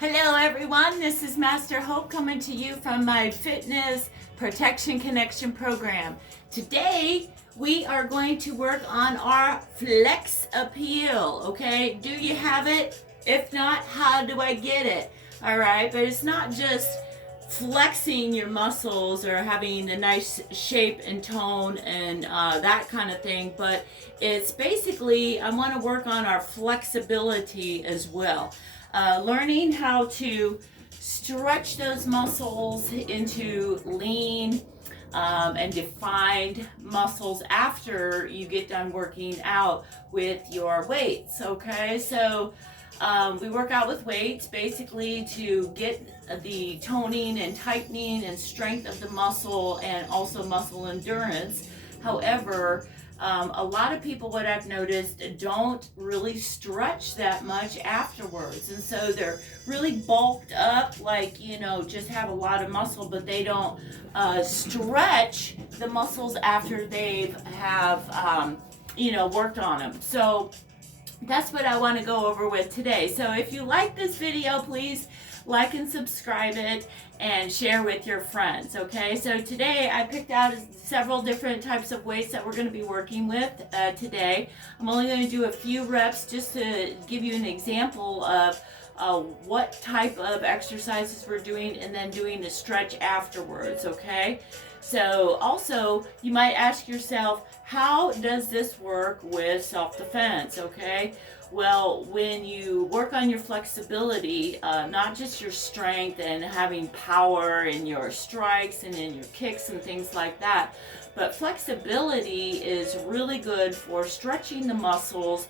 Hello everyone, this is Master Hope coming to you from my Fitness Protection Connection program. Today we are going to work on our flex appeal, okay? Do you have it? If not, how do I get it? All right, but it's not just flexing your muscles or having a nice shape and tone and that kind of thing, but it's basically I want to work on our flexibility as well. Learning how to stretch those muscles into lean and defined muscles after you get done working out with your weights. Okay, so we work out with weights basically to get the toning and tightening and strength of the muscle and also muscle endurance. However, a lot of people, what I've noticed, don't really stretch that much afterwards. And so they're really bulked up, like, just have a lot of muscle, but they don't stretch the muscles after they have, worked on them. So that's what I want to go over with today. So if you like this video, please like and subscribe it and share with your friends. Okay, so today I picked out several different types of weights that we're going to be working with today. I'm only going to do a few reps just to give you an example of what type of exercises we're doing and then doing the stretch afterwards. Okay, so also you might ask yourself, how does this work with self-defense? Okay, well, when you work on your flexibility, not just your strength and having power in your strikes and in your kicks and things like that, but flexibility is really good for stretching the muscles,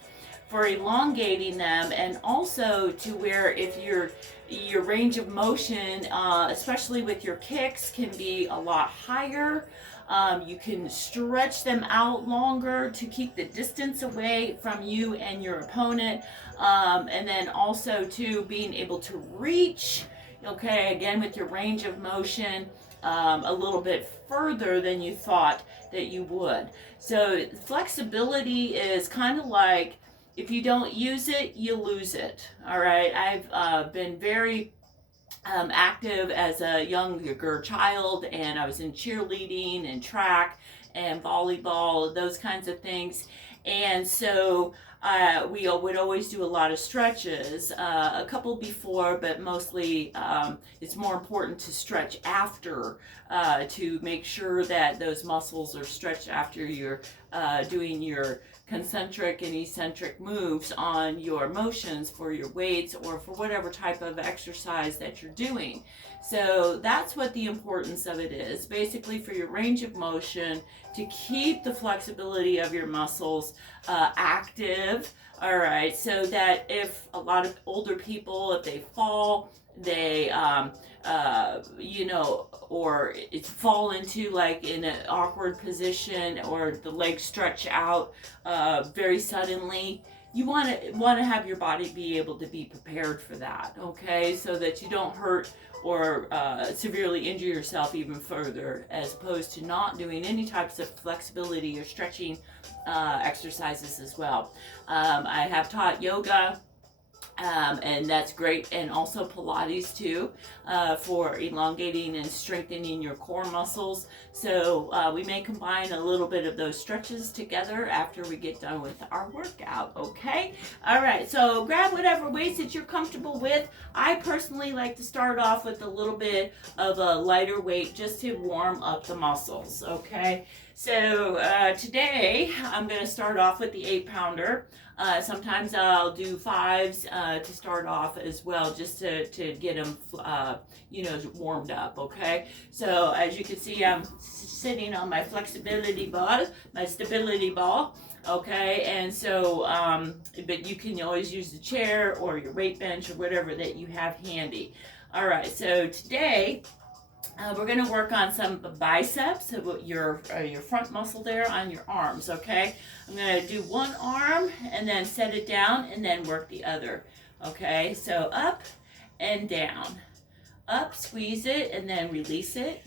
for elongating them, and also to where if your range of motion, especially with your kicks, can be a lot higher. You can stretch them out longer to keep the distance away from you and your opponent. And then also to being able to reach, okay, again with your range of motion, a little bit further than you thought that you would. So flexibility is kind of like, if you don't use it, you lose it. All right, I've been very active as a younger child, and I was in cheerleading and track and volleyball, those kinds of things. And so we would always do a lot of stretches, a couple before, but mostly it's more important to stretch after to make sure that those muscles are stretched after you're doing your concentric and eccentric moves on your motions for your weights or for whatever type of exercise that you're doing. So that's what the importance of it is, basically for your range of motion, to keep the flexibility of your muscles active. All right, so that if a lot of older people, if they fall, they or fall into like in an awkward position, or the legs stretch out very suddenly, you want to have your body be able to be prepared for that, okay, so that you don't hurt or severely injure yourself even further, as opposed to not doing any types of flexibility or stretching exercises as well. I have taught yoga, and that's great, and also Pilates too, for elongating and strengthening your core muscles. So we may combine a little bit of those stretches together after we get done with our workout. Okay, all right, so grab whatever weights that you're comfortable with. I personally like to start off with a little bit of a lighter weight just to warm up the muscles. Okay, so today I'm going to start off with the 8-pounder. Sometimes I'll do 5s to start off as well, just to get them, warmed up, okay? So as you can see, I'm sitting on my flexibility ball, my stability ball, okay? And so, but you can always use the chair or your weight bench or whatever that you have handy. All right, so today, we're going to work on some biceps, so your front muscle there on your arms, okay? I'm going to do one arm and then set it down and then work the other, okay? So up and down. Up, squeeze it, and then release it.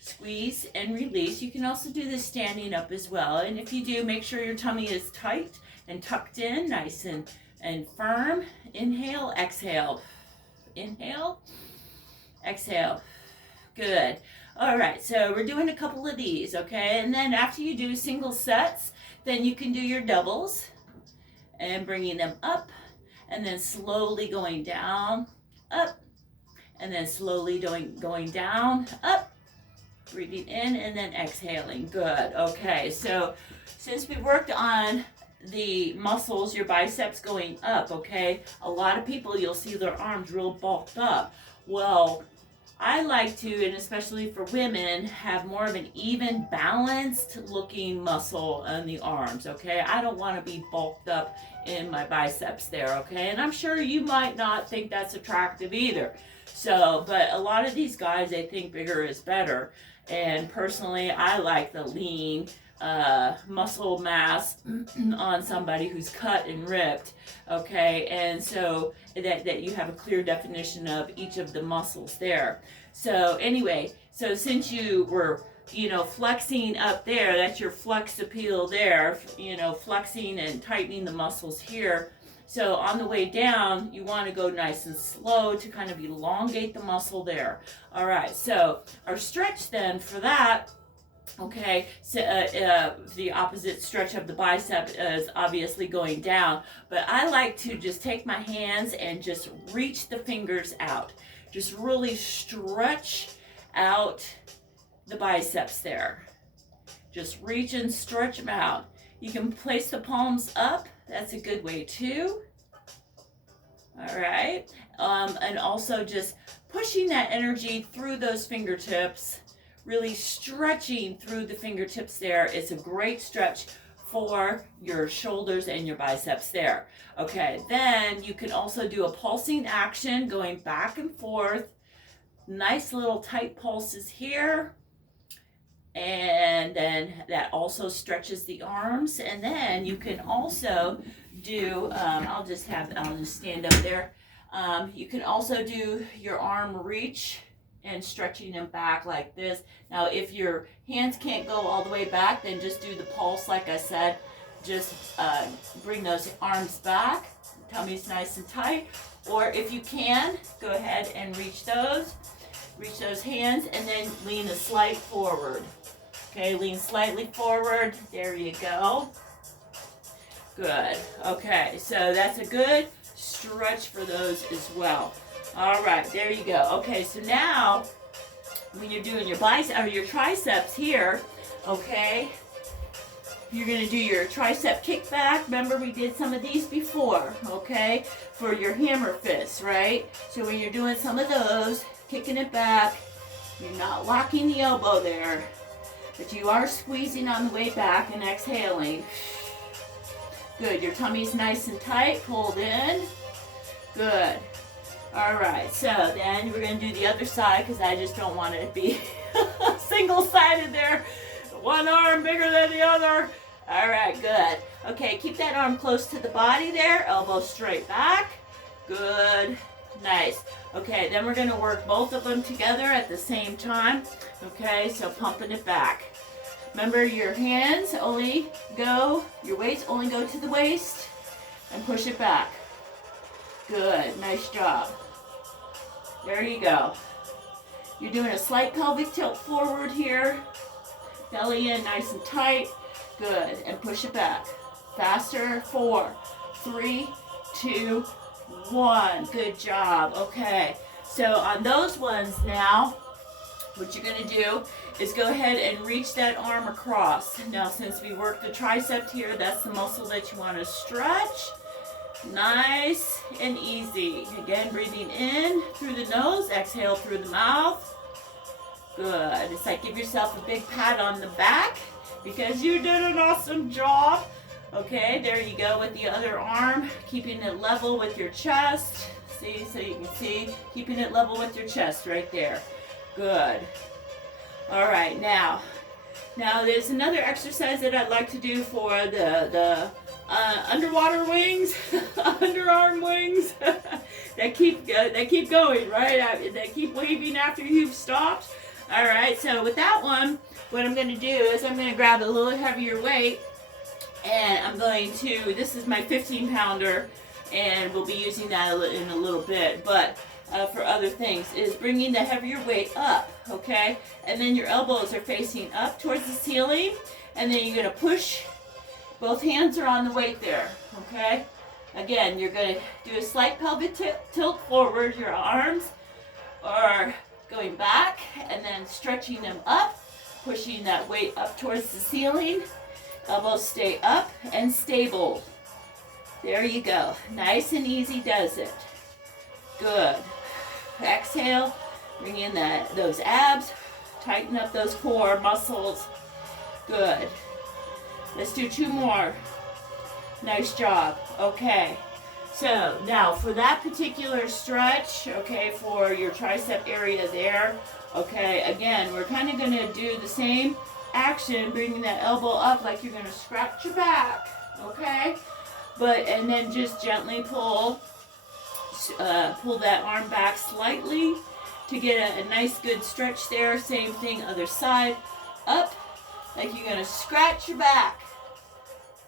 Squeeze and release. You can also do this standing up as well. And if you do, make sure your tummy is tight and tucked in, nice and firm. Inhale, exhale. Inhale, exhale. Good. All right, so we're doing a couple of these, okay? And then after you do single sets, then you can do your doubles and bringing them up and then slowly going down, up, and then slowly going down, up, breathing in and then exhaling. Good. Okay, so since we worked on the muscles, your biceps going up, okay, a lot of people, you'll see their arms real bulked up. Well, I like to, and especially for women, have more of an even, balanced looking muscle on the arms, okay? I don't want to be bulked up in my biceps there, okay? And I'm sure you might not think that's attractive either. So, but a lot of these guys, they think bigger is better. And personally, I like the lean muscle mass on somebody who's cut and ripped, okay? And so that you have a clear definition of each of the muscles there. So anyway, so since you were, flexing up there, that's your flex appeal there, flexing and tightening the muscles here. So on the way down, you want to go nice and slow to kind of elongate the muscle there. All right, so our stretch then for that, okay, so the opposite stretch of the bicep is obviously going down, but I like to just take my hands and just reach the fingers out. Just really stretch out the biceps there. Just reach and stretch them out. You can place the palms up. That's a good way too. All right. And also just pushing that energy through those fingertips, really stretching through the fingertips there. It's a great stretch for your shoulders and your biceps there. Okay, then you can also do a pulsing action going back and forth. Nice little tight pulses here. And then that also stretches the arms. And then you can also do, I'll just stand up there. You can also do your arm reach and stretching them back like this. Now, if your hands can't go all the way back, then just do the pulse like I said. Just bring those arms back. Tummy's nice and tight. Or if you can, go ahead and reach those hands and then lean a slight forward. Okay, lean slightly forward. There you go. Good. Okay, so that's a good stretch for those as well. All right, there you go. Okay, so now when you're doing your biceps or your triceps here, okay, you're going to do your tricep kickback. Remember, we did some of these before, okay, for your hammer fists, right? So when you're doing some of those, kicking it back, you're not locking the elbow there, but you are squeezing on the way back and exhaling. Good. Your tummy's nice and tight, pulled in. Good. All right, so then we're going to do the other side because I just don't want it to be single-sided there. One arm bigger than the other. All right, good. Okay, keep that arm close to the body there. Elbow straight back. Good. Nice. Okay, then we're going to work both of them together at the same time. Okay, so pumping it back. Remember, your hands only go, your weights only go to the waist and push it back. Good. Nice job. There you go. You're doing a slight pelvic tilt forward here. Belly in nice and tight. Good. And push it back. Faster. 4, 3, 2, 1. Good job. Okay. So on those ones now, what you're going to do is go ahead and reach that arm across. Now, since we worked the tricep here, that's the muscle that you want to stretch. Nice and easy. Again, breathing in through the nose, exhale through the mouth. Good. It's like give yourself a big pat on the back because you did an awesome job. Okay, there you go with the other arm, keeping it level with your chest. See, so you can see, keeping it level with your chest right there. Good. All right, now there's another exercise that I'd like to do for the underwater wings, underarm wings that keep going, right? That keep waving after you've stopped. All right, so with that one, what I'm going to do is I'm going to grab a little heavier weight, and I'm going to, this is my 15-pounder, and we'll be using that in a little bit, but for other things is bringing the heavier weight up, okay? And then your elbows are facing up towards the ceiling, and then you're going to push. Both hands are on the weight there, okay? Again, you're going to do a slight pelvic tilt forward. Your arms are going back and then stretching them up, pushing that weight up towards the ceiling. Elbows stay up and stable. There you go. Nice and easy does it. Good. Exhale. Bring in those abs. Tighten up those core muscles. Good. Let's do 2 more. Nice job. Okay. So now for that particular stretch, okay, for your tricep area there, okay, again, we're kind of going to do the same action, bringing that elbow up like you're going to scratch your back, okay? And then just gently pull that arm back slightly to get a nice good stretch there. Same thing, other side. Up, like you're going to scratch your back.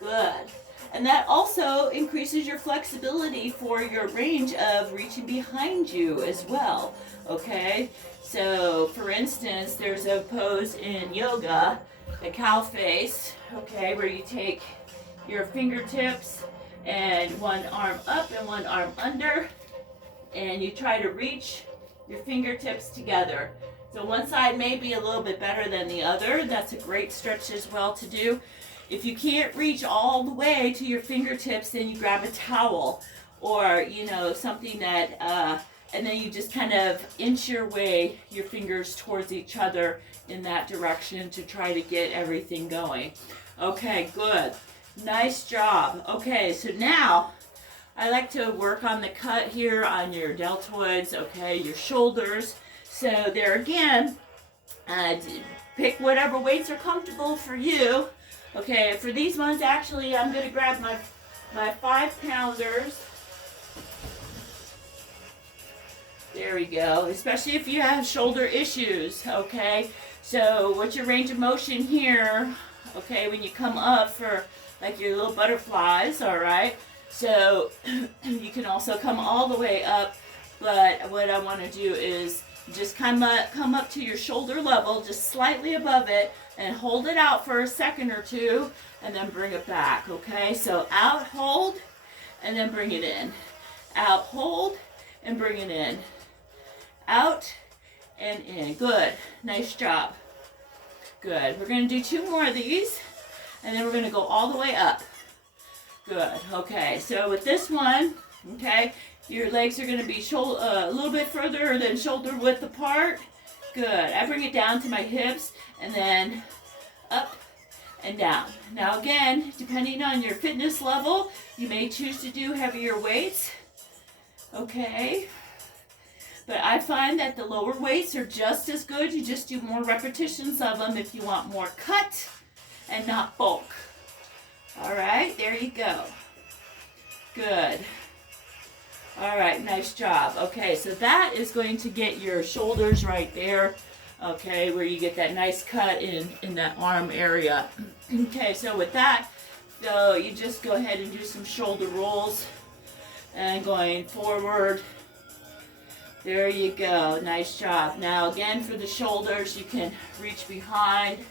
Good. And that also increases your flexibility for your range of reaching behind you as well, okay? So, for instance, there's a pose in yoga, the cow face, okay, where you take your fingertips and one arm up and one arm under, and you try to reach your fingertips together. So one side may be a little bit better than the other. That's a great stretch as well to do. If you can't reach all the way to your fingertips, then you grab a towel or, you know, something that, and then you just kind of inch your fingers towards each other in that direction to try to get everything going. Okay, good. Nice job. Okay, so now I like to work on the cut here on your deltoids, okay, your shoulders. So there again, pick whatever weights are comfortable for you. Okay, for these ones, actually, I'm going to grab my 5-pounders. There we go, especially if you have shoulder issues, okay? So what's your range of motion here, okay, when you come up for, like, your little butterflies, all right? So you can also come all the way up, but what I want to do is just come up to your shoulder level, just slightly above it, and hold it out for a second or two, and then bring it back, okay? So out, hold, and then bring it in. Out, hold, and bring it in. Out, and in. Good. Nice job. Good. We're going to do 2 more of these, and then we're going to go all the way up. Good. Okay, so with this one, okay, your legs are going to be a little bit further than shoulder width apart. Good. I bring it down to my hips and then up and down. Now again, depending on your fitness level, you may choose to do heavier weights. Okay. But I find that the lower weights are just as good. You just do more repetitions of them if you want more cut and not bulk. All right, there you go. Good. All right, nice job. Okay, so that is going to get your shoulders right there, okay, where you get that nice cut in that arm area. Okay, so with that, so you just go ahead and do some shoulder rolls and going forward. There you go. Nice job. Now again, for the shoulders, you can reach behind,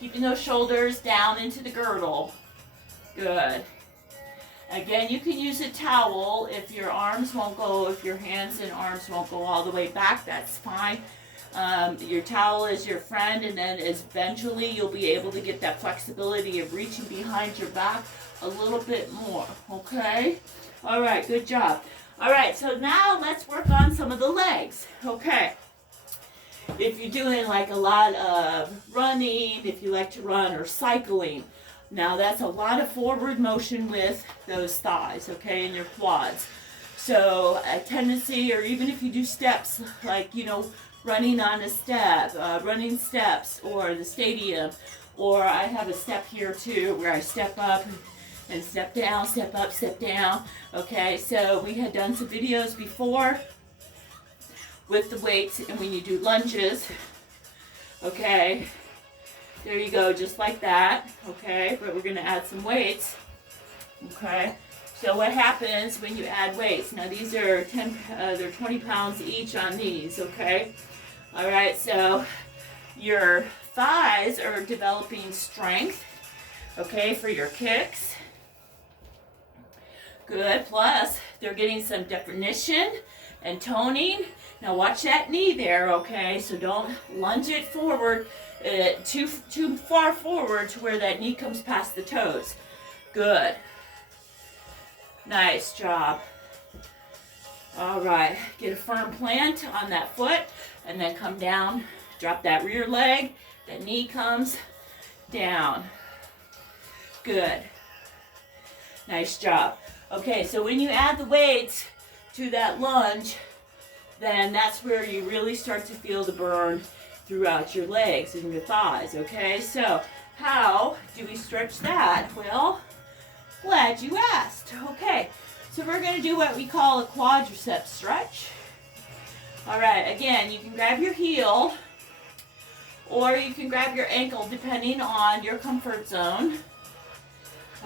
keeping those shoulders down into the girdle. Good. Again, you can use a towel if your hands and arms won't go all the way back, that's fine. Your towel is your friend, and then eventually you'll be able to get that flexibility of reaching behind your back a little bit more, okay? All right, good job. All right, so now let's work on some of the legs, okay? If you're doing like a lot of running, if you like to run or cycling, now that's a lot of forward motion with those thighs, okay, and your quads. So a tendency, or even if you do steps, like, you know, running on a step, running steps, or the stadium, or I have a step here too, where I step up and step down, step up, step down, okay? So we had done some videos before with the weights, and when you do lunges, okay, there you go, just like that, okay? But we're going to add some weights, okay? So what happens when you add weights? Now these are they're 20 pounds each on these, okay? All right, so your thighs are developing strength, okay, for your kicks. Good, plus they're getting some definition and toning. Now watch that knee there, okay? So don't lunge it forward, too far forward to where that knee comes past the toes. Good. Nice job. All right, get a firm plant on that foot and then come down, drop that rear leg, that knee comes down. Good. Nice job. Okay, so when you add the weights to that lunge, then that's where you really start to feel the burn throughout your legs and your thighs, okay? So how do we stretch that? Well, glad you asked. Okay, so we're going to do what we call a quadricep stretch. All right, again, you can grab your heel or you can grab your ankle depending on your comfort zone.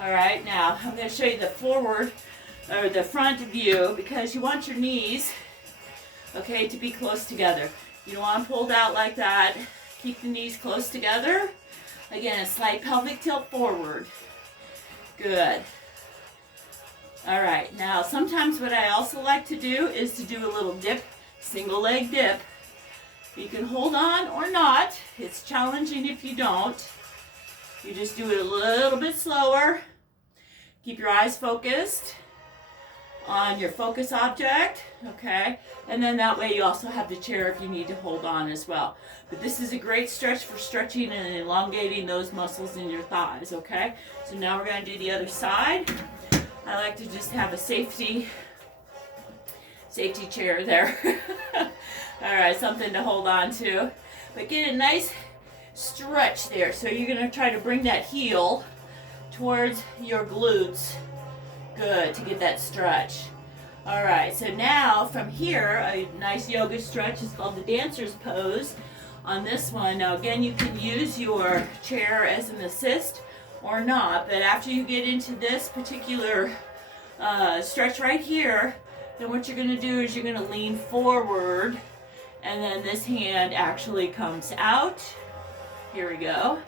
All right, now I'm going to show you the forward or the front view because you want your knees, okay, to be close together. You don't want them pulled out like that. Keep the knees close together. Again, a slight pelvic tilt forward. Good. All right, now sometimes what I also like to do is to do a little dip, single leg dip. You can hold on or not. It's challenging if you don't. You just do it a little bit slower. Keep your eyes focused on your focus object, okay? And then that way you also have the chair if you need to hold on as well. But this is a great stretch for stretching and elongating those muscles in your thighs, okay? So now we're going to do the other side. I like to just have a safety chair there. All right, something to hold on to. But get a nice stretch there. So you're going to try to bring that heel towards your glutes. Good, to get that stretch. All right, so now from here, a nice yoga stretch is called the dancer's pose. On this one, now again, you can use your chair as an assist or not, but after you get into this particular stretch right here, then what you're going to do is you're going to lean forward, and then this hand actually comes out. Here we go.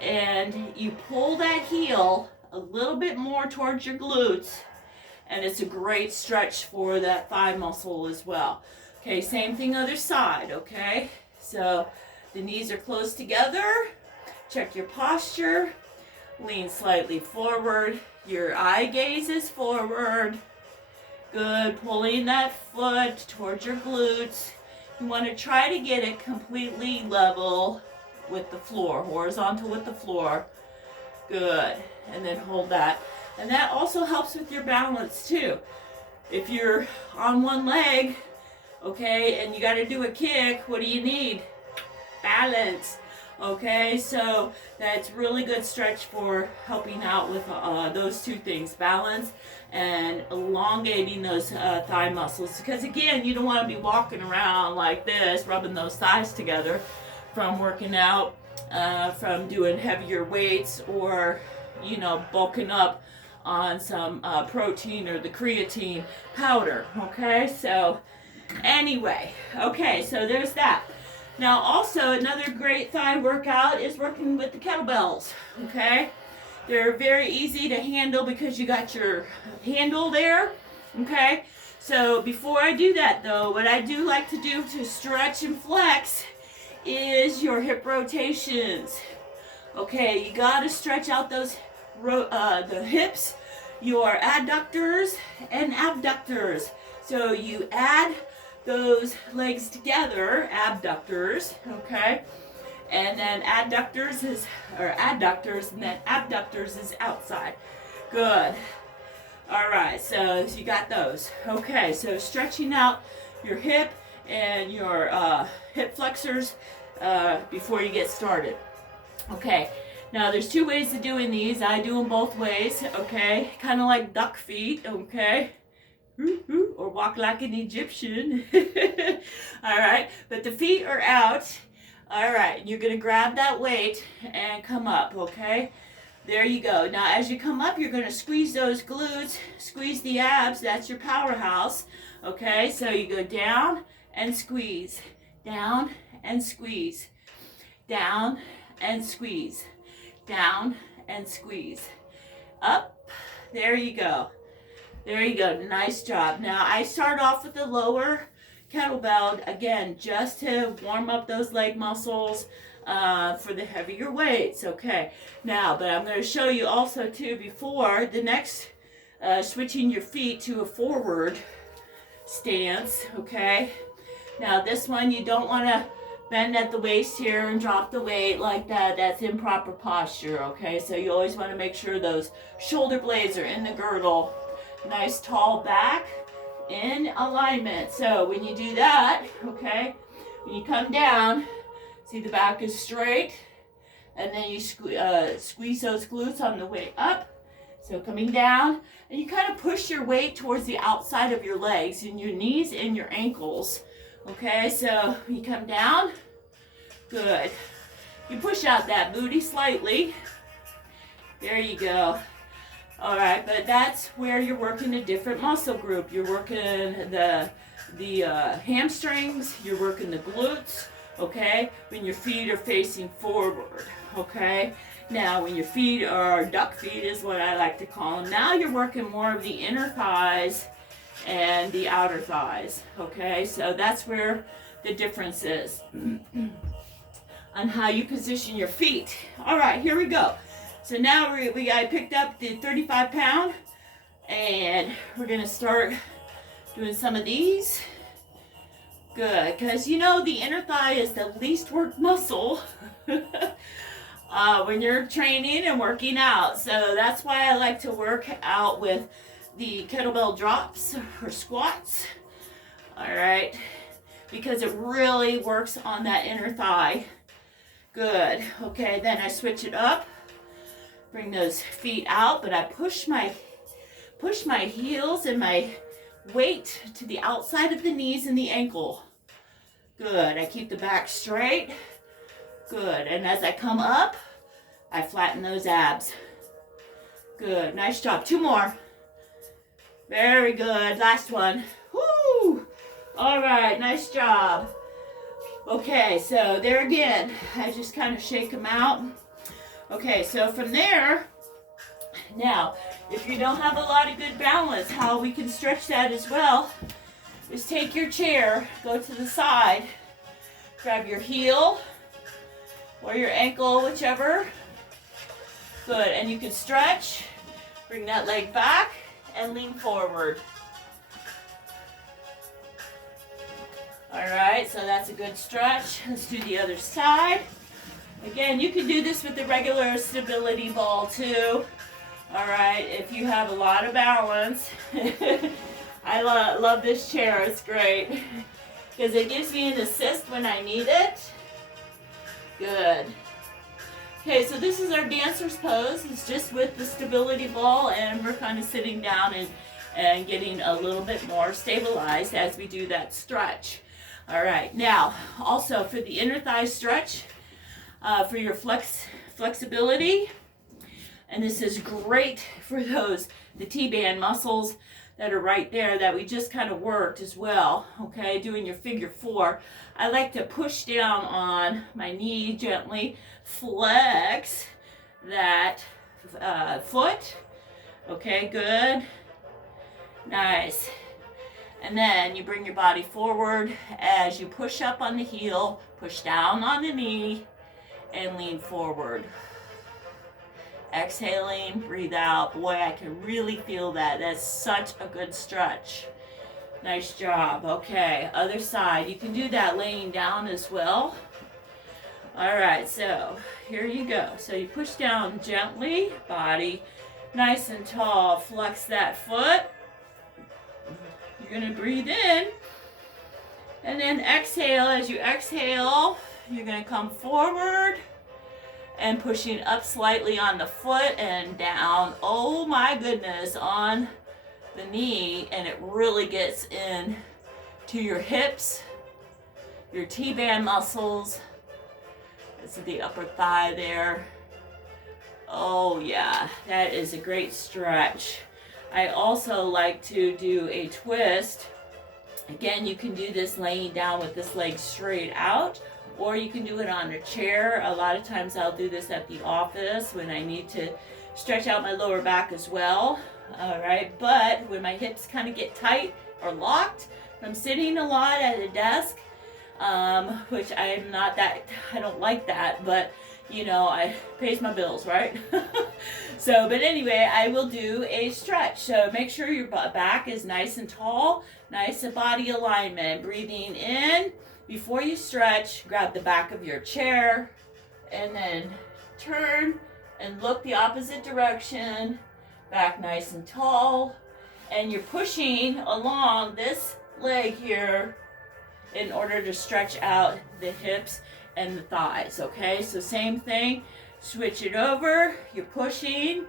And you pull that heel a little bit more towards your glutes, and it's a great stretch for that thigh muscle as well. Okay, same thing other side, okay? So the knees are close together. Check your posture. Lean slightly forward. Your eye gaze is forward. Good, pulling that foot towards your glutes. You want to try to get it completely level with the floor, horizontal with the floor. Good, and then hold that. And that also helps with your balance too. If you're on one leg, okay, and you got to do a kick, what do you need? Balance. Okay, so that's really good stretch for helping out with those two things, balance and elongating those thigh muscles. Because again, you don't want to be walking around like this, rubbing those thighs together from working out, from doing heavier weights, or, you know, bulking up on some protein or the creatine powder. Okay, so anyway, okay, so there's that. Now also another great thigh workout is working with the kettlebells, okay? They're very easy to handle because you got your handle there, okay? So before I do that though, what I do like to do to stretch and flex is your hip rotations. Okay, you gotta stretch out those the hips, your adductors and abductors. So you add those legs together, abductors, okay? And then adductors, and then abductors is outside. Good. All right, so you got those. Okay, so stretching out your hip and your hip flexors before you get started. Okay, now there's two ways of doing these. I do them both ways, okay? Kind of like duck feet, okay? Or walk like an Egyptian. All right, but the feet are out. All right, you're gonna grab that weight and come up, okay? There you go. Now, as you come up, you're going to squeeze those glutes, squeeze the abs. That's your powerhouse. Okay, so you go down and squeeze, down and squeeze, down and squeeze, down and squeeze. Up. There you go. There you go. Nice job. Now, I start off with the lower kettlebell, again, just to warm up those leg muscles for the heavier weights. Okay. Now, but I'm going to show you also, too, before the next, switching your feet to a forward stance. Okay. Now, this one, you don't want to bend at the waist here and drop the weight like that. That's improper posture. Okay. So you always want to make sure those shoulder blades are in the girdle. Nice tall back in alignment. So when you do that, okay, when you come down, see the back is straight, and then you squeeze those glutes on the way up. So coming down, and you kind of push your weight towards the outside of your legs and your knees and your ankles. Okay, so you come down, good. You push out that booty slightly. There you go. All right, but that's where you're working a different muscle group. You're working the hamstrings, you're working the glutes, okay, when your feet are facing forward, okay? Now, when your feet are duck feet is what I like to call them. Now you're working more of the inner thighs and the outer thighs, okay? So that's where the difference is on how you position your feet. All right, here we go. So now I picked up the 35-pound, and we're going to start doing some of these. Good, because you know the inner thigh is the least worked muscle when you're training and working out. So that's why I like to work out with the kettlebell drops or squats. All right, because it really works on that inner thigh. Good, okay, then I switch it up. Bring those feet out, but I push my heels and my weight to the outside of the knees and the ankle. Good. I keep the back straight. Good. And as I come up, I flatten those abs. Good. Nice job. 2 more. Very good. Last one. Woo! All right. Nice job. Okay, so there again, I just kind of shake them out. Okay, so from there, now, if you don't have a lot of good balance, how we can stretch that as well is take your chair, go to the side, grab your heel or your ankle, whichever. Good, and you can stretch, bring that leg back, and lean forward. All right, so that's a good stretch. Let's do the other side. Again, you can do this with the regular stability ball too. All right, if you have a lot of balance. I love this chair, it's great. Because it gives me an assist when I need it. Good. Okay, so this is our dancer's pose. It's just with the stability ball, and we're kind of sitting down and getting a little bit more stabilized as we do that stretch. All right, now, also for the inner thigh stretch, for your flexibility, and this is great for the T-band muscles that are right there that we just kind of worked as well, okay, doing your figure 4. I like to push down on my knee gently, flex that foot, okay, good, nice. And then you bring your body forward as you push up on the heel, push down on the knee, and lean forward. Exhaling, breathe out. Boy, I can really feel that. That's such a good stretch. Nice job. Okay, other side. You can do that laying down as well. All right, so here you go. So you push down gently, body nice and tall. Flex that foot. You're going to breathe in. And then exhale. As you exhale, you're going to come forward and pushing up slightly on the foot and down. Oh my goodness, on the knee, and it really gets in to your hips, your T-band muscles. This is the upper thigh there. Oh yeah, that is a great stretch. I also like to do a twist. Again, you can do this laying down with this leg straight out, or you can do it on a chair. A lot of times I'll do this at the office when I need to stretch out my lower back as well. All right, but when my hips kind of get tight or locked, I'm sitting a lot at a desk, which I'm not that, I don't like that, but you know, I pays my bills, right? So, but anyway, I will do a stretch. So make sure your back is nice and tall, nice body alignment. Breathing in, before you stretch, grab the back of your chair and then turn and look the opposite direction, back nice and tall. And you're pushing along this leg here in order to stretch out the hips and the thighs, okay? So same thing, switch it over, you're pushing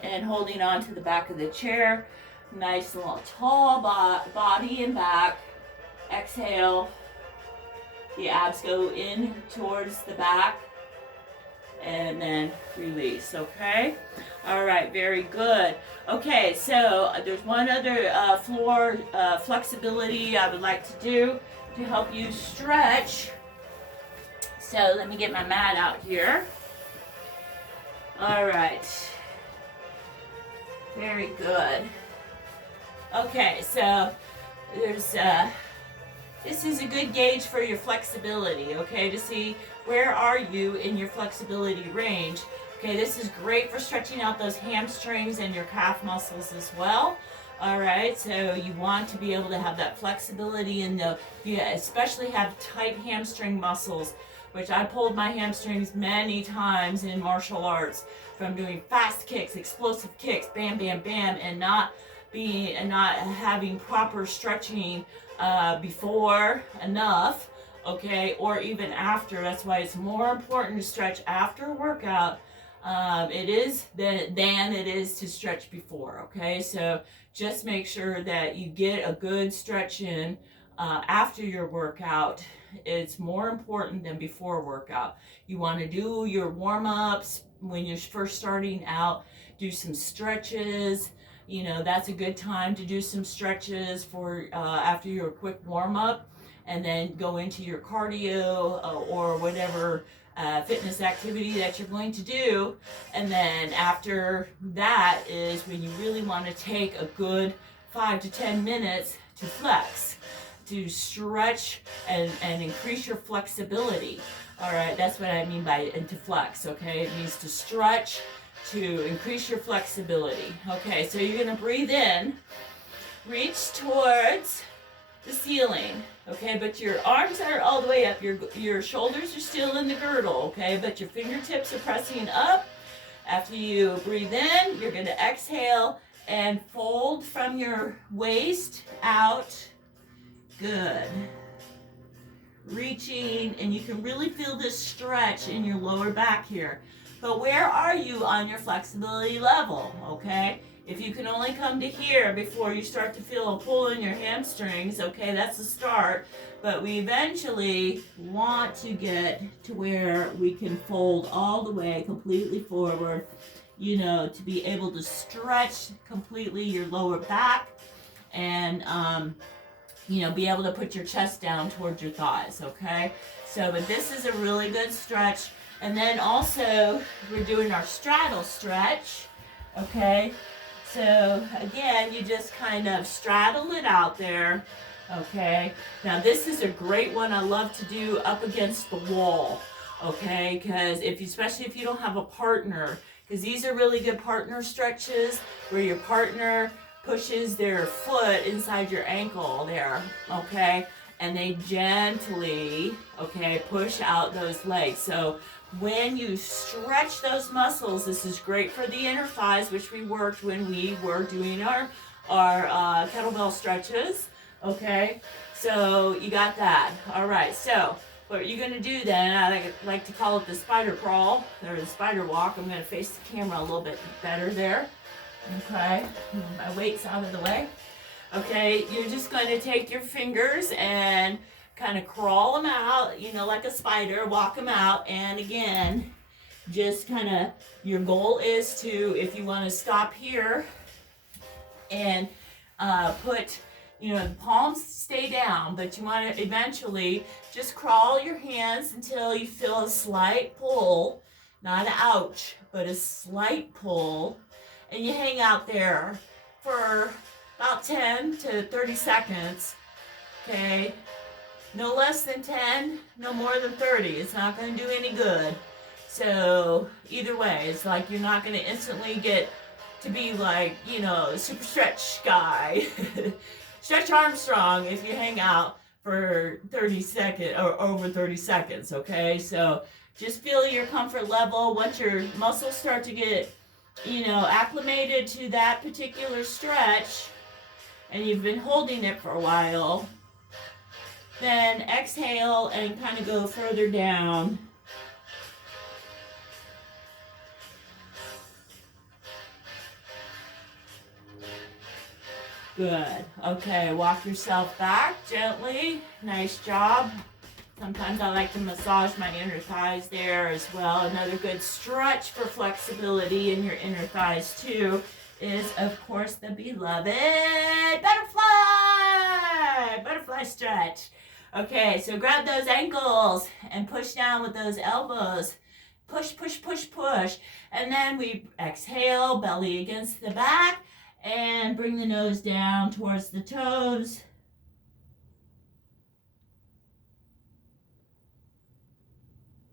and holding on to the back of the chair, nice little tall body and back. Exhale, the abs go in towards the back and then release, okay? All right, very good. Okay, so there's one other floor flexibility I would like to do to help you stretch. So let me get my mat out here. All right. Very good. Okay, so there's this is a good gauge for your flexibility, okay, to see where are you in your flexibility range. Okay, this is great for stretching out those hamstrings and your calf muscles as well. All right, so you want to be able to have that flexibility in the, especially have tight hamstring muscles, which I pulled my hamstrings many times in martial arts from doing fast kicks, explosive kicks, bam, bam, bam, and not having proper stretching before enough, okay, or even after. That's why it's more important to stretch after a workout than it is to stretch before, okay? So just make sure that you get a good stretch in after your workout. It's more important than before workout. You want to do your warm-ups when you're first starting out, do some stretches. You know, that's a good time to do some stretches for after your quick warm-up, and then go into your cardio or whatever fitness activity that you're going to do. And then after that is when you really want to take a good 5 to 10 minutes to flex, to stretch and increase your flexibility. All right, that's what I mean by to flex, okay? It means to stretch, to increase your flexibility. Okay, so you're gonna breathe in, reach towards the ceiling, okay, but your arms are all the way up, your shoulders are still in the girdle, okay, but your fingertips are pressing up. After you breathe in, you're gonna exhale and fold from your waist out. Good. Reaching, and you can really feel this stretch in your lower back here. But where are you on your flexibility level, okay? If you can only come to here before you start to feel a pull in your hamstrings, okay, that's the start. But we eventually want to get to where we can fold all the way completely forward, you know, to be able to stretch completely your lower back and, you know, be able to put your chest down towards your thighs, okay? So, but this is a really good stretch. And then also, we're doing our straddle stretch, okay? So, again, you just kind of straddle it out there, okay? Now, this is a great one I love to do up against the wall, okay? Because especially if you don't have a partner, because these are really good partner stretches where your partner pushes their foot inside your ankle there, okay? And they gently, okay, push out those legs. So when you stretch those muscles, this is great for the inner thighs, which we worked when we were doing our kettlebell stretches, okay? So you got that. All right, so what you're gonna do then, I like to call it the spider crawl, or the spider walk. I'm gonna face the camera a little bit better there. Okay, my weight's out of the way. Okay, you're just going to take your fingers and kind of crawl them out, you know, like a spider, walk them out, and again, just kind of, your goal is to, if you want to stop here and put, the palms stay down, but you want to eventually just crawl your hands until you feel a slight pull, not an ouch, but a slight pull, and you hang out there for about 10 to 30 seconds, okay? No less than 10, no more than 30. It's not going to do any good. So either way, it's like you're not going to instantly get to be like, super stretch guy. Stretch Armstrong if you hang out for 30 seconds or over 30 seconds, okay? So just feel your comfort level. Once your muscles start to get, acclimated to that particular stretch, and you've been holding it for a while, then exhale and kind of go further down. Good. Okay, walk yourself back gently. Nice job. Sometimes I like to massage my inner thighs there as well. Another good stretch for flexibility in your inner thighs too is, of course, the beloved butterfly stretch. Okay, so grab those ankles and push down with those elbows. Push, push, push, push. And then we exhale, belly against the back, and bring the nose down towards the toes.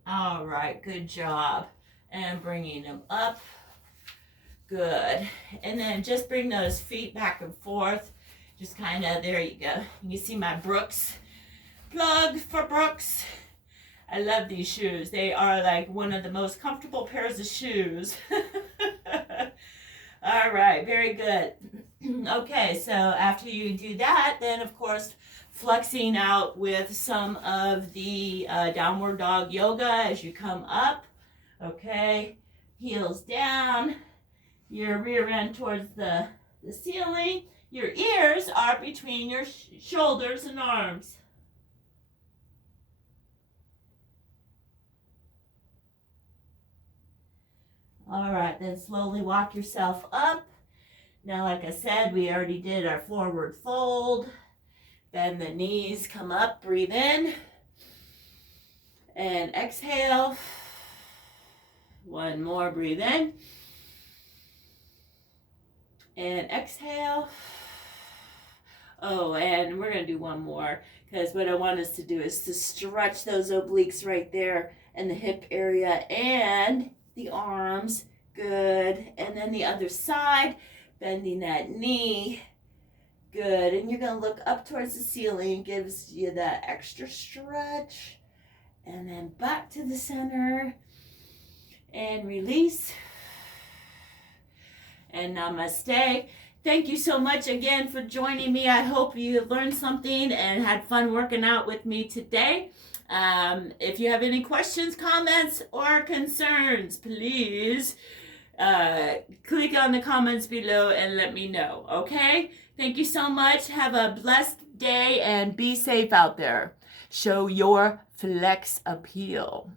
All right, good job. And bringing them up. Good. And then just bring those feet back and forth. Just kind of, there you go. You see my Brooks. Plug for Brooks. I love these shoes. They are like one of the most comfortable pairs of shoes. All right, very good. Okay, so after you do that, then of course, flexing out with some of the downward dog yoga as you come up. Okay, heels down, your rear end towards the ceiling. Your ears are between your shoulders and arms. All right, then slowly walk yourself up. Now, like I said, we already did our forward fold. Bend the knees, come up, breathe in. And exhale. One more, breathe in. And exhale. Oh, and we're going to do one more, because what I want us to do is to stretch those obliques right there in the hip area and the arms. Good. And then the other side, bending that knee. Good. And you're going to look up towards the ceiling. Gives you that extra stretch. And then back to the center. And release. And namaste. Thank you so much again for joining me. I hope you learned something and had fun working out with me today. If you have any questions, comments, or concerns, please click on the comments below and let me know, okay? Thank you so much. Have a blessed day and be safe out there. Show your flex appeal.